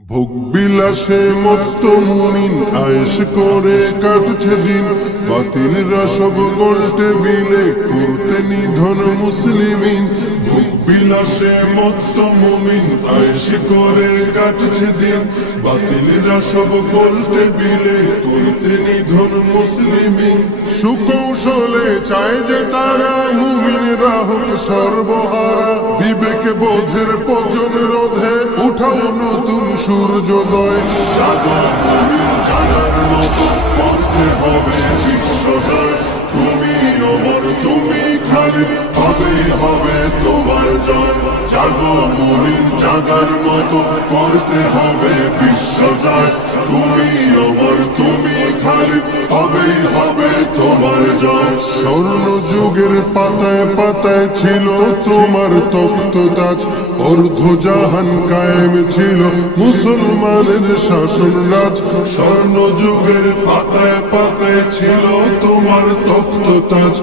ভোগ বিলাসে মত্ত মুমিন আয়েশ করে কাটছে দিন, বাতিলরা সব গোল্টে বিলে করতে নিধন মুসলিমিন। ভোগ বিলাসে মত্ত মুমিন আয়েশ করে কাটছে দিন, বাতিলরা সব গোল্টে বিলে করতে নিধন মুসলিমিন। সুকৌশলে চায় যে তারা মুমিনরা হোক সর্বহারা, বিবেক বোধের পজন রোধে উঠাও নতুন সূর্যোদয়। জাগো মুমিন, জাগার মতো করতে হবে বিশ্বজয়। তুমি অমর, তুমি খালিদ, হবেই হবে তোমার জয়। জাগো মুমিন, জাগার মতো করতে হবে বিশ্বজয়। তুমি অমর, তুমি খালিদ, হবেই হবে তোমার জয়। স্বর্ণ যুগের পাতায় পাতায় ছিল তোমার তখ্ততাজ, অর্ধ জাহান কায়েম ছিল মুসলমানের শাসন রাজ। স্বর্ণ যুগের পাতায় পাতায় ছিল তোমার তখ্ততাজ,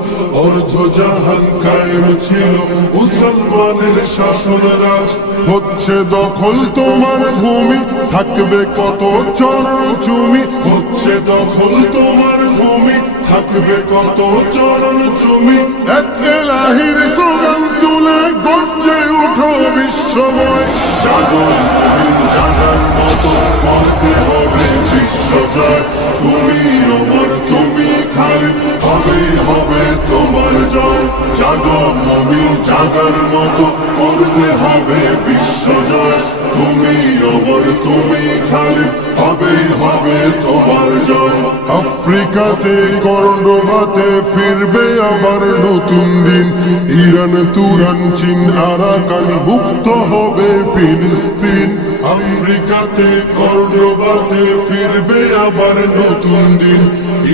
অর্ধ জাহান কায়েম ছিল মুসলমানের শাসন রাজ। হচ্ছে দখল তোমার ভূমি, থাকবে কত চরণ চুমি। হচ্ছে দখল তোমার ভূমি, থাকবে কত চরণ চুমি। এক এলাহির স্লোগান তুলে গর্জে উঠো বিশ্বময়। জাগো মুমিন, জাগার মতো করতে হবে বিশ্বজয়। তুমি অমর, তুমি খালিদ, হবেই হবে তোমার জয়। জাগো মুমিন, জাগার মতো করতে হবে বিশ্বজয়। তুমি অমর, তুমি খালিদ, হবেই হবে তোমার জয়। আফ্রিকাতে কর্ডোবাতে ফিরবে আবার নতুন দিন, ইরান তুরান চীন আরাকান মুক্ত হবে ফিলিস্তিন। আফ্রিকাতে কর্ডোবাতে ফিরবে আবার নতুন দিন,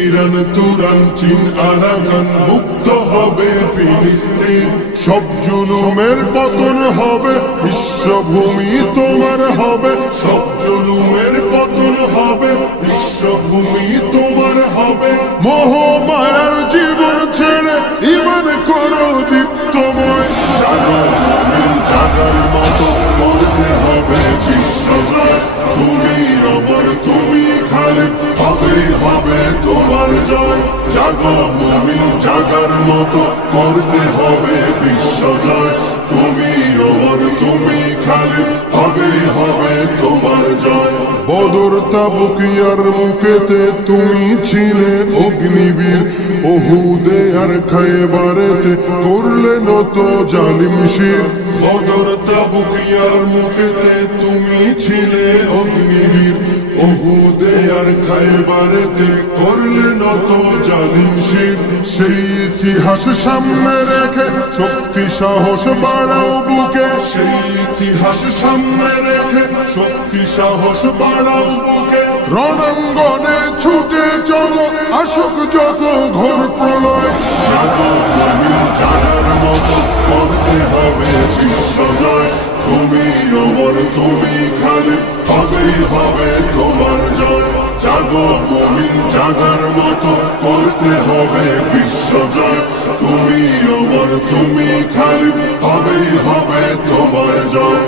ইরান তুরান চীন আরাকান মুক্ত হবে ফিলিস্তিন। সব জুলুমের পতন হবে, বিশ্বভূমি তোমার হবে। সব জুলুমের পতন হবে, বিশ্বভূমি তোমার হবে। মোহ মায়ার জীবন ছেড়ে ঈমান করো দীপ্তময়। জাগো মুমিন, জাগার মতো করতে হবে বিশ্বজয়। তুমি অমর, তুমি খালিদ, হবেই হবে তোমার জয়। জাগো মুমিন, জাগার মতো করতে হবে বিশ্বজয়। তুমি অমর, তুমি খালিদ, হবেই হবে তোমার জয়। বদর তাবুকিয়ার মুখেতে তুমি ছিলে অগ্নিবীর, ওহুদে আর খায়বারেতে করলে নত জালিম শির। বদর তাবুকিয়ার মুখেতে তুমি ছিলে অগ্নিবীর, ওহুদে আর খায়বারেতে করলে নত জালিম শির। সেই ইতিহাস সামনে রেখে শক্তি সাহস বাড়াও বুকে। সেই ইতিহাস সামনে রেখে শক্তি সাহস বাড়াও বুকে। রণাঙ্গনে ছুটে চলো, আসুক যত ঘোর প্রলয়। জাগো মুমিন, জাগার মতো করতে হবে বিশ্বজয়। তুমি অমর, তুমি খালিদ, হবেই হবে তোমার জয়। জাগো মুমিন, জাগার মতো করতে হবে বিশ্বজয়। তুমি অমর, তুমি খালিদ, হবেই হবে তোমার জয়।